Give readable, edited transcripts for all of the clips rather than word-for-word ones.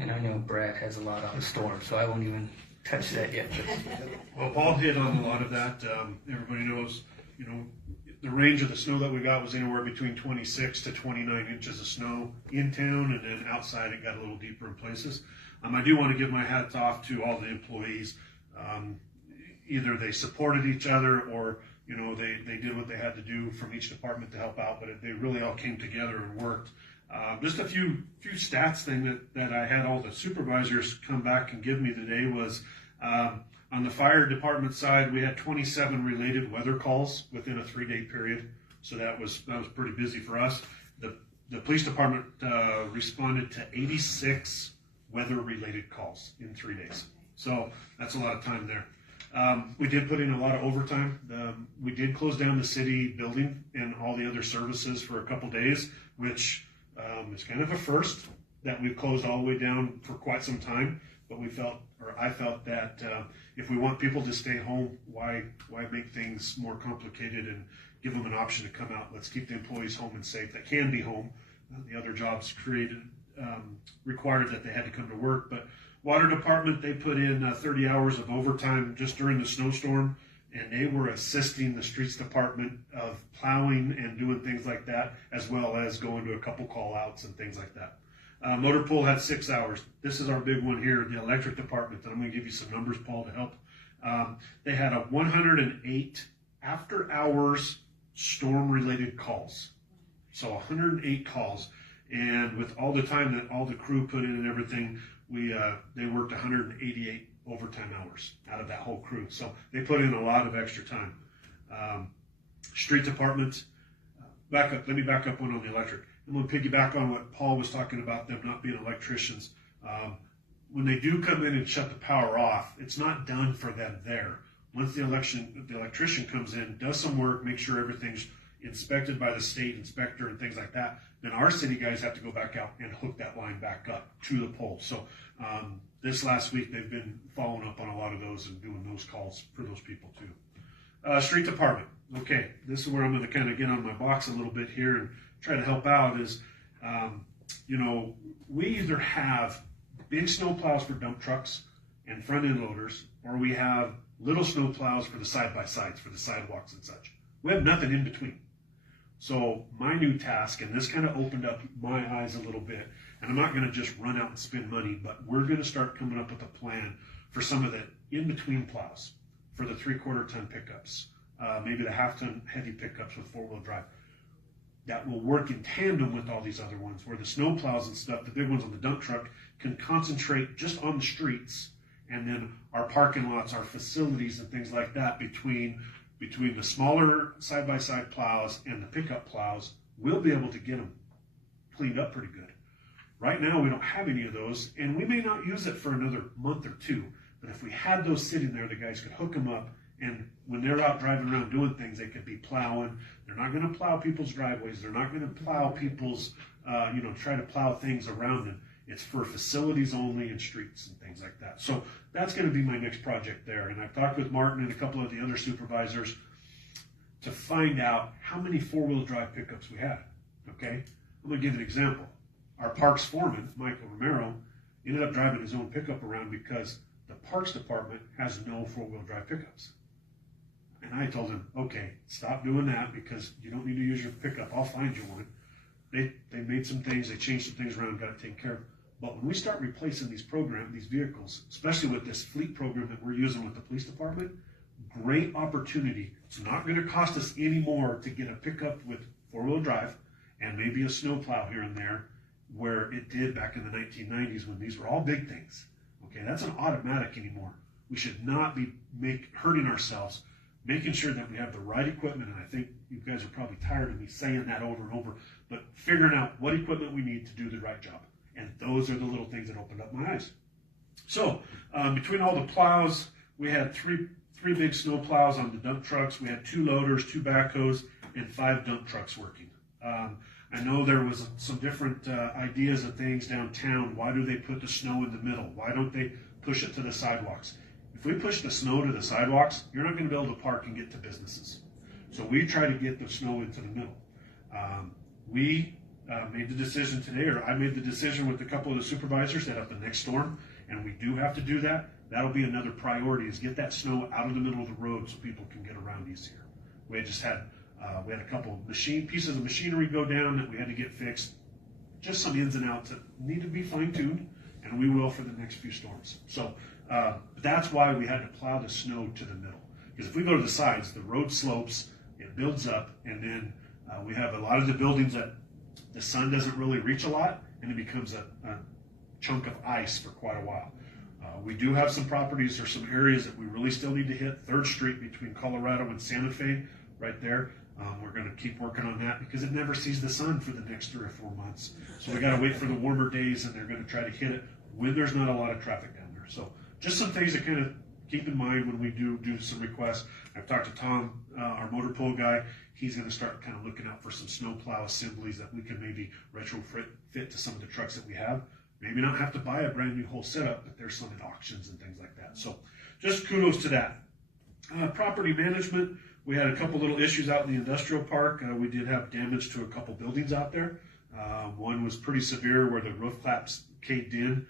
And I know Brad has a lot on the storm, so I won't even touch that yet. Well, Paul hit on a lot of that. Everybody knows, the range of the snow that we got was anywhere between 26 to 29 inches of snow in town, and then outside it got a little deeper in places. I do want to give my hats off to all the employees. Either they supported each other or, they did what they had to do from each department to help out, but they really all came together and worked. Just a few stats thing that I had all the supervisors come back and give me today was, on the fire department side, we had 27 related weather calls within a 3-day period. So that was pretty busy for us. The police department responded to 86 weather-related calls in 3 days. So that's a lot of time there. We did put in a lot of overtime. We did close down the city building and all the other services for a couple days, which is kind of a first that we've closed all the way down for quite some time. But I felt that if we want people to stay home, why make things more complicated and give them an option to come out? Let's keep the employees home and safe that can be home. The other jobs required that they had to come to work. But water department, they put in 30 hours of overtime just during the snowstorm, and they were assisting the streets department of plowing and doing things like that, as well as going to a couple call outs and things like that. Motor pool had 6 hours. This is our big one here, the electric department, and I'm going to give you some numbers, Paul, to help. They had 108 after hours storm related calls. So 108 calls. And with all the time that all the crew put in and everything, they worked 188 overtime hours out of that whole crew. So they put in a lot of extra time. Street department, let me back up one on the electric. I'm going to piggyback on what Paul was talking about, them not being electricians. When they do come in and shut the power off, it's not done for them there. Once the electrician comes in, does some work, make sure everything's inspected by the state inspector and things like that, then our city guys have to go back out and hook that line back up to the pole. So this last week, they've been following up on a lot of those and doing those calls for those people too. Street department. Okay, this is where I'm going to kind of get on my box a little bit here and try to help out is, we either have big snow plows for dump trucks and front end loaders, or we have little snow plows for the side-by-sides, for the sidewalks and such. We have nothing in between. So my new task, and this kind of opened up my eyes a little bit, and I'm not going to just run out and spend money, but we're going to start coming up with a plan for some of the in-between plows, for the 3/4 ton pickups, maybe the 1/2 ton heavy pickups with 4-wheel drive. That will work in tandem with all these other ones, where the snow plows and stuff, the big ones on the dump truck, can concentrate just on the streets, and then our parking lots, our facilities and things like that between the smaller side-by-side plows and the pickup plows, we'll be able to get them cleaned up pretty good. Right now, we don't have any of those, and we may not use it for another month or two, but if we had those sitting there, the guys could hook them up, and when they're out driving around doing things, they could be plowing. They're not going to plow people's driveways. They're not going to plow people's, try to plow things around them. It's for facilities only and streets and things like that. So that's going to be my next project there. And I've talked with Martin and a couple of the other supervisors to find out how many 4-wheel drive pickups we had. Okay? I'm going to give an example. Our parks foreman, Michael Romero, ended up driving his own pickup around because the parks department has no 4-wheel drive pickups. And I told him, okay, stop doing that because you don't need to use your pickup. I'll find you one. They made some things, they changed some things around, got it taken care of. But when we start replacing these vehicles, especially with this fleet program that we're using with the police department, great opportunity. It's not going to cost us any more to get a pickup with 4-wheel drive and maybe a snowplow here and there, where it did back in the 1990s when these were all big things. Okay, that's an automatic anymore. We should not be hurting ourselves, making sure that we have the right equipment, and I think you guys are probably tired of me saying that over and over, but figuring out what equipment we need to do the right job. And those are the little things that opened up my eyes. So between all the plows, we had three big snow plows on the dump trucks. We had 2 loaders, 2 backhoes, and 5 dump trucks working. I know there was some different ideas of things downtown. Why do they put the snow in the middle? Why don't they push it to the sidewalks? If we push the snow to the sidewalks, you're not going to be able to park and get to businesses. So we try to get the snow into the middle. We made the decision today, or I made the decision with a couple of the supervisors that up the next storm, and we do have to do that. That'll be another priority, is get that snow out of the middle of the road so people can get around easier. We had a couple of pieces of machinery go down that we had to get fixed. Just some ins and outs that need to be fine-tuned, and we will for the next few storms. So that's why we had to plow the snow to the middle. Because if we go to the sides, the road slopes, it builds up, and then we have a lot of the buildings that the sun doesn't really reach a lot, and it becomes a chunk of ice for quite a while. We do have some properties or some areas that we really still need to hit. 3rd Street between Colorado and Santa Fe, right there. We're going to keep working on that because it never sees the sun for the next 3 or 4 months. So we got to wait for the warmer days, and they're going to try to hit it when there's not a lot of traffic down there. So just some things to kind of keep in mind when we do some requests. I've talked to Tom, our motor pool guy. He's going to start kind of looking out for some snow plow assemblies that we can maybe retrofit to some of the trucks that we have. Maybe not have to buy a brand new whole setup, but there's some at auctions and things like that. So just kudos to that. Property management, we had a couple little issues out in the industrial park. We did have damage to a couple buildings out there. One was pretty severe where the roof claps caved in.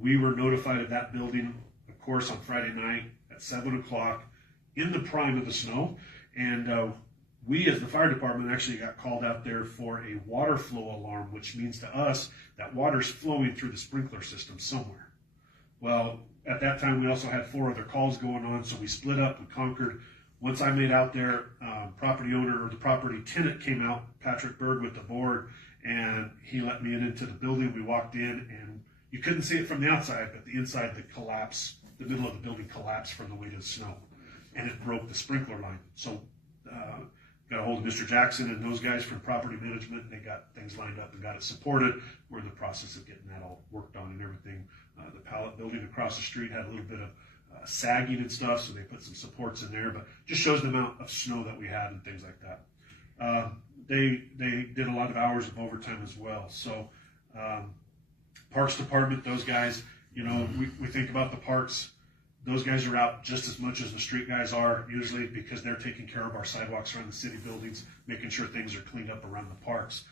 We were notified of that building, of course, on Friday night at 7 o'clock in the prime of the snow. And we, as the fire department, actually got called out there for a water flow alarm, which means to us that water's flowing through the sprinkler system somewhere. Well, at that time, we also had 4 other calls going on, so we split up and conquered. Once I made out there, property owner or the property tenant came out, Patrick Berg with the board, and he let me into the building. We walked in, and you couldn't see it from the outside, but the inside, the middle of the building collapsed from the weight of the snow, and it broke the sprinkler line. So got a hold of Mr. Jackson and those guys from property management, and they got things lined up and got it supported. We're in the process of getting that all worked on and everything. The pallet building across the street had a little bit of sagging and stuff, so they put some supports in there, but just shows the amount of snow that we had and things like that. They did a lot of hours of overtime as well. So Parks Department, those guys, we think about the parks. Those guys are out just as much as the street guys are, usually, because they're taking care of our sidewalks around the city buildings, making sure things are cleaned up around the parks.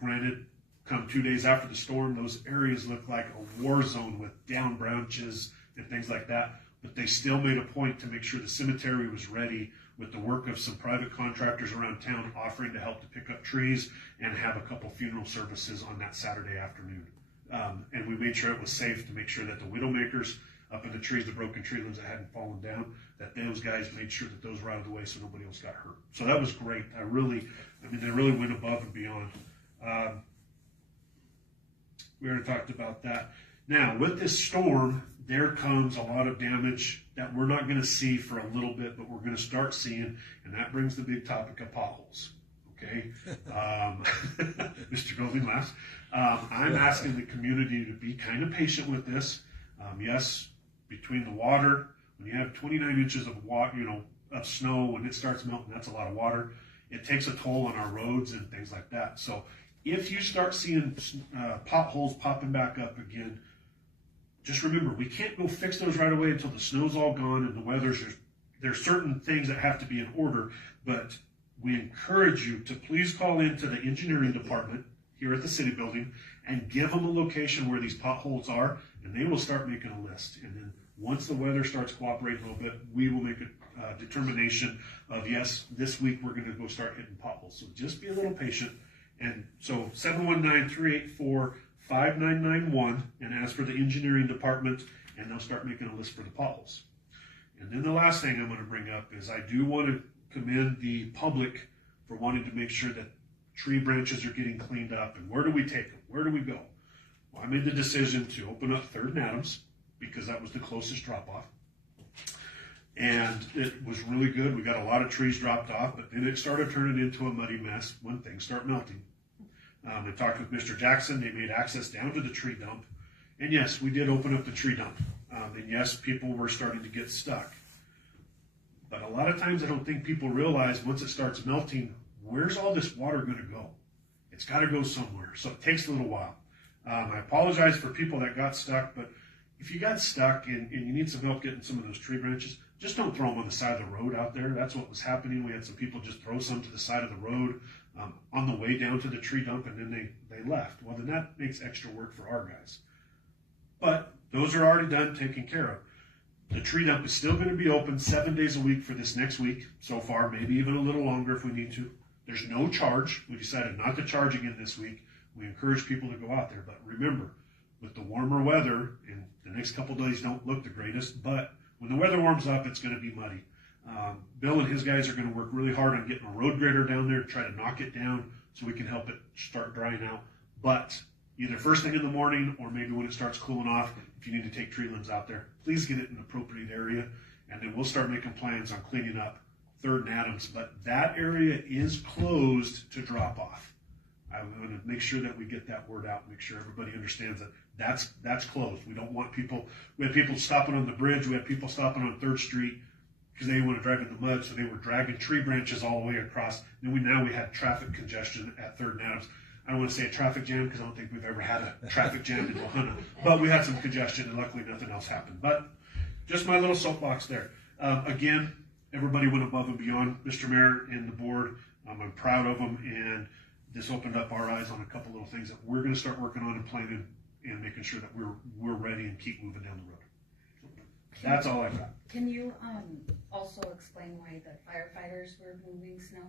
Granted, come 2 days after the storm, those areas look like a war zone with down branches and things like that, but they still made a point to make sure the cemetery was ready with the work of some private contractors around town offering to help to pick up trees and have a couple funeral services on that Saturday afternoon. And we made sure it was safe to make sure that the widowmakers up in the trees, the broken tree limbs that hadn't fallen down, that those guys made sure that those were out of the way so nobody else got hurt. So that was great. They really went above and beyond. We already talked about that. Now, with this storm, there comes a lot of damage that we're not going to see for a little bit, but we're going to start seeing, and that brings the big topic of potholes. Okay? Mr. Golding laughs. I'm asking the community to be kind of patient with this. Yes, between the water, when you have 29 inches of of snow, when it starts melting, that's a lot of water. It takes a toll on our roads and things like that. So if you start seeing potholes popping back up again, just remember, we can't go fix those right away until the snow's all gone and the weather's just, there's certain things that have to be in order, but we encourage you to please call into the engineering department here at the city building and give them a location where these potholes are, and they will start making a list. And then once the weather starts cooperating a little bit, we will make a determination of, yes, this week we're going to go start hitting potholes. So just be a little patient. And so 719-384-5991 and ask for the engineering department, and they'll start making a list for the potholes. And then the last thing I'm going to bring up is I do want to commend the public for wanting to make sure that tree branches are getting cleaned up. And where do we take them? Where do we go? Well, I made the decision to open up 3rd and Adams because that was the closest drop-off. And it was really good. We got a lot of trees dropped off, but then it started turning into a muddy mess when things start melting. I talked with Mr. Jackson. They made access down to the tree dump. And yes, we did open up the tree dump. And yes, people were starting to get stuck. But a lot of times I don't think people realize once it starts melting, where's all this water going to go? It's got to go somewhere. So it takes a little while. I apologize for people that got stuck, but if you got stuck and you need some help getting some of those tree branches, just don't throw them on the side of the road out there. That's what was happening. We had some people just throw some to the side of the road. on the way down to the tree dump, and then they left. Well, then that makes extra work for our guys. But those are already done, taken care of. The tree dump is still going to be open 7 days a week for this next week so far, maybe even a little longer if we need to. There's no charge. We decided not to charge again this week. We encourage people to go out there. But remember, with the warmer weather, and the next couple days don't look the greatest, but when the weather warms up, it's going to be muddy. Bill and his guys are going to work really hard on getting a road grader down there to try to knock it down so we can help it start drying out. But either first thing in the morning or maybe when it starts cooling off, if you need to take tree limbs out there, please get it in an appropriate area, and then we'll start making plans on cleaning up 3rd and Adams. But that area is closed to drop off. I'm going to make sure that we get that word out, make sure everybody understands that that's closed. We don't want people. We had people stopping on the bridge. We had people stopping on 3rd Street because they didn't want to drive in the mud, so they were dragging tree branches all the way across. And now we had traffic congestion at 3rd and Adams. I don't want to say a traffic jam because I don't think we've ever had a traffic jam in Wahana, but we had some congestion, and luckily nothing else happened. But just my little soapbox there. Again, everybody went above and beyond, Mr. Mayor and the board. I'm proud of them, and this opened up our eyes on a couple little things that we're going to start working on and planning and making sure that we're ready and keep moving down the road. That's all I've got. Can you also explain why the firefighters were moving snow?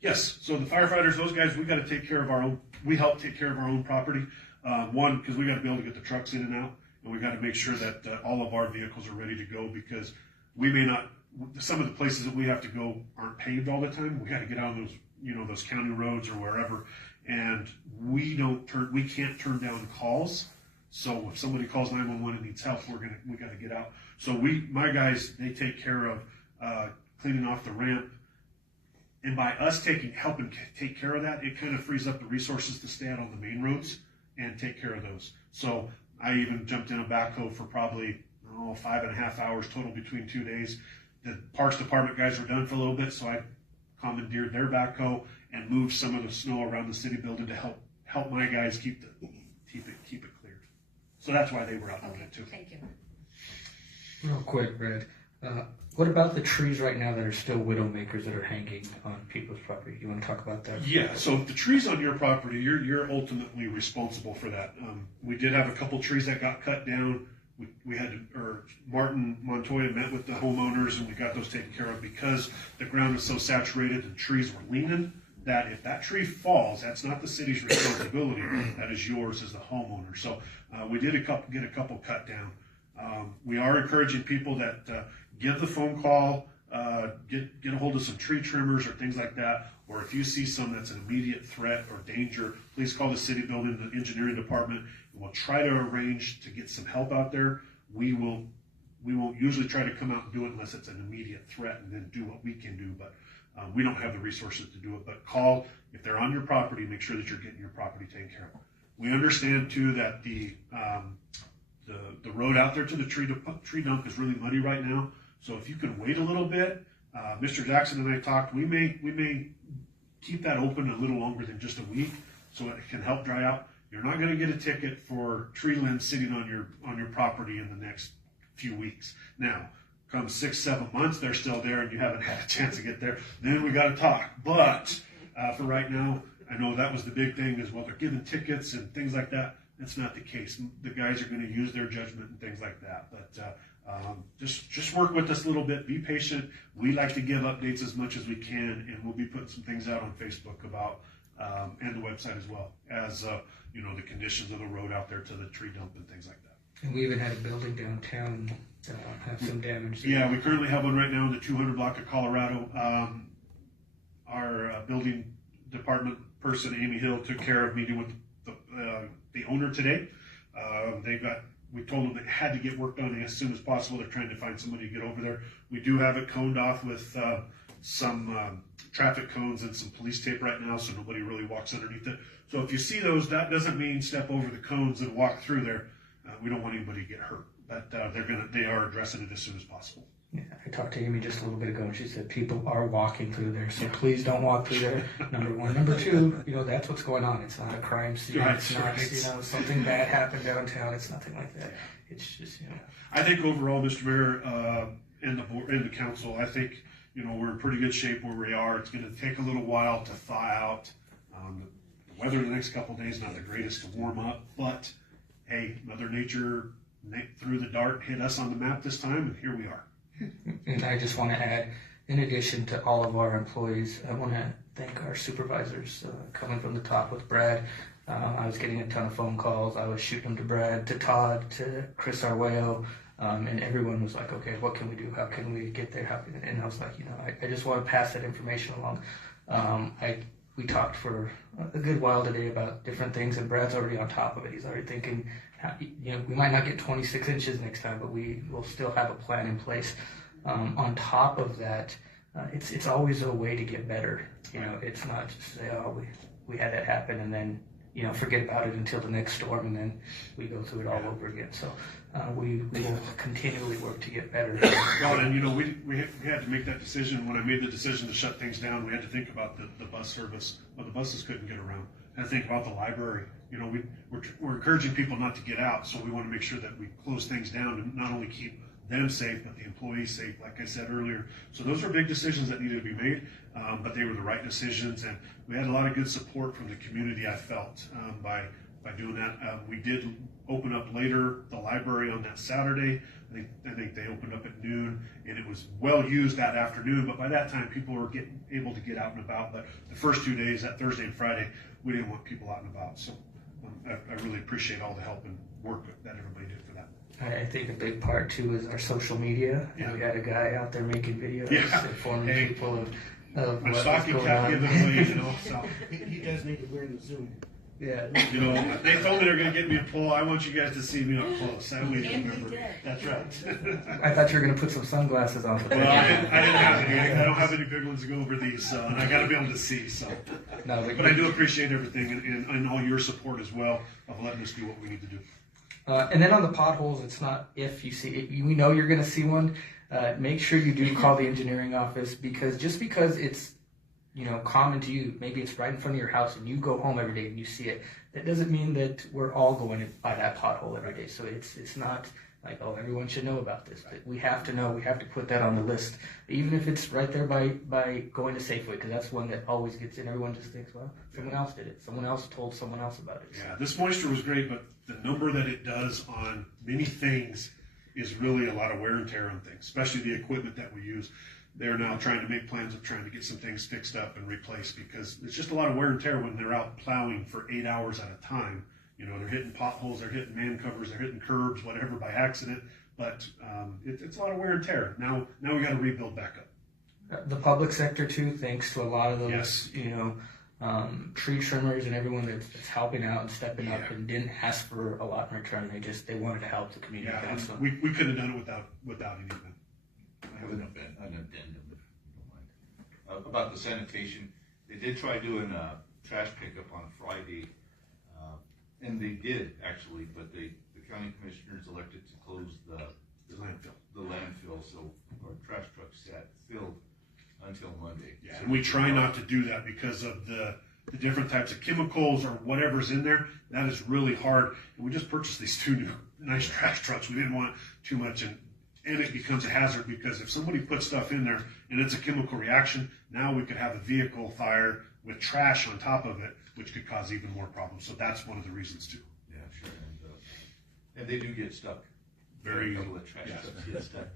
Yes. So the firefighters, those guys, we got to take care of our own. We help take care of our own property. One, because we got to be able to get the trucks in and out, and we got to make sure that all of our vehicles are ready to go, because we may not. Some of the places that we have to go aren't paved all the time. We got to get on those county roads or wherever, and we can't turn down calls. So if somebody calls 911 and needs help, we got to get out. So my guys, they take care of cleaning off the ramp, and by us helping take care of that, it kind of frees up the resources to stay out on the main roads and take care of those. So I even jumped in a backhoe for probably 5.5 hours total between 2 days. The Parks Department guys were done for a little bit, so I commandeered their backhoe and moved some of the snow around the city building to help my guys keep it cleared. So that's why they were out doing it too. Thank you. Real quick, Brad. What about the trees right now that are still widow makers that are hanging on people's property? You want to talk about that? Yeah. So if the trees on your property, you're ultimately responsible for that. We did have a couple trees that got cut down. Martin Montoya met with the homeowners, and we got those taken care of because the ground is so saturated and trees were leaning that if that tree falls, that's not the city's responsibility. That is yours as the homeowner. So we did get a couple cut down. We are encouraging people that give the phone call, get a hold of some tree trimmers or things like that. Or if you see some that's an immediate threat or danger, please call the city building, the engineering department, and we'll try to arrange to get some help out there. We won't usually try to come out and do it unless it's an immediate threat, and then do what we can do. But we don't have the resources to do it. But call if they're on your property. Make sure that you're getting your property taken care of. We understand too that the road out there to the tree dump is really muddy right now. So if you can wait a little bit, Mr. Jackson and I talked. We may keep that open a little longer than just a week, so it can help dry out. You're not going to get a ticket for tree limbs sitting on your property in the next few weeks. Now, come 6-7 months, they're still there, and you haven't had a chance to get there. Then we got to talk. But for right now, I know that was the big thing is, well, they're giving tickets and things like that. That's not the case. The guys are going to use their judgment and things like that. But just work with us a little bit. Be patient. We like to give updates as much as we can, and we'll be putting some things out on Facebook about and the website as well as the conditions of the road out there to the tree dump and things like that. And we even had a building downtown have some damage. Yeah, we currently have one right now in the 200 block of Colorado. Our building department person, Amy Hill, took care of meeting with the owner today. We told them it had to get worked on as soon as possible. They're trying to find somebody to get over there. We do have it coned off with some traffic cones and some police tape right now, so nobody really walks underneath it. So if you see those, that doesn't mean step over the cones and walk through there. We don't want anybody to get hurt, but they are addressing it as soon as possible. Yeah, I talked to Amy just a little bit ago, and she said people are walking through there, so please don't walk through there. Number one. Number two, that's what's going on. It's not a crime scene. Right, it's not, something bad happened downtown. It's nothing like that. It's just, I think overall, Mr. Mayor and the board and the council, I think we're in pretty good shape where we are. It's going to take a little while to thaw out. The weather the next couple of days not the greatest to warm up, but hey, Mother Nature threw the dart, hit us on the map this time, and here we are. And I just want to add, in addition to all of our employees, I want to thank our supervisors, coming from the top with Brad. I was getting a ton of phone calls. I was shooting them to Brad, to Todd, to Chris Arguello, and everyone was like, okay, what can we do? How can we get there? And I was like, I just want to pass that information along. We talked for a good while today about different things, and Brad's already on top of it. He's already thinking, we might not get 26 inches next time, but we will still have a plan in place. On top of that, it's always a way to get better. It's not just say, oh, we had that happen, and then forget about it until the next storm, and then we go through it all over again. So we will continually work to get better. Well, and we had to make that decision. When I made the decision to shut things down, we had to think about the bus service. Well, the buses couldn't get around. And think about the library. We're encouraging people not to get out, so we want to make sure that we close things down and not only keep them safe, but the employees safe, like I said earlier. So those were big decisions that needed to be made, but they were the right decisions, and we had a lot of good support from the community, I felt, by doing that. We did open up later the library on that Saturday. I think they opened up at noon, and it was well used that afternoon, but by that time people were able to get out and about. But the first 2 days, that Thursday and Friday, we didn't want people out and about. So I really appreciate all the help and work that everybody did for that. I think a big part too is our social media. Yeah. We had a guy out there making videos, informing people of My what was stocking going cap on. giving away, so. You guys need to learn the Zoom. Yeah. They told me they're going to get me a poll. I want you guys to see me up close. That way you And we remember. did. That's right. I thought you were going to put some sunglasses on. Well, I didn't have any. I don't have any good ones to go over these, so, and I got to be able to see. So, No, but I do appreciate everything and all your support as well of letting us do what we need to do. And then on the potholes, it's not if you see it. We know you're going to see one. Make sure you do call the engineering office, because just because it's common to you, maybe it's right in front of your house and you go home every day and you see it, that doesn't mean that we're all going by that pothole every day. So it's not like, oh, everyone should know about this. But we have to know. We have to put that on the list, even if it's right there by going to Safeway, because that's one that always gets in. Everyone just thinks, well, someone else did it. Someone else told someone else about it. So. Yeah, this moisture was great, but the number that it does on many things is really a lot of wear and tear on things, especially the equipment that we use. They're now trying to make plans of trying to get some things fixed up and replaced, because it's just a lot of wear and tear when they're out plowing for 8 hours at a time. They're hitting potholes, they're hitting man covers, they're hitting curbs, whatever, by accident. But it's a lot of wear and tear. Now we got to rebuild back up. The public sector too, thanks to a lot of those, Yes. tree trimmers and everyone that's helping out and stepping up Yeah. and didn't ask for a lot in return. They wanted to help the community. Yeah, That's what- we couldn't have done it without any of them. I have an addendum, if you don't mind. About the sanitation, they did try doing a trash pickup on Friday, and they did actually, but the county commissioners elected to close the landfill, so our trash trucks sat filled until Monday. Yeah, and we try not to do that because of the different types of chemicals or whatever's in there. That is really hard. And we just purchased these 2 new nice trash trucks. We didn't want too much, and it becomes a hazard, because if somebody puts stuff in there and it's a chemical reaction, now we could have a vehicle fire with trash on top of it, which could cause even more problems. So that's one of the reasons too. Yeah, sure. And they do get stuck. Very, A couple of trash yes. trucks get stuck.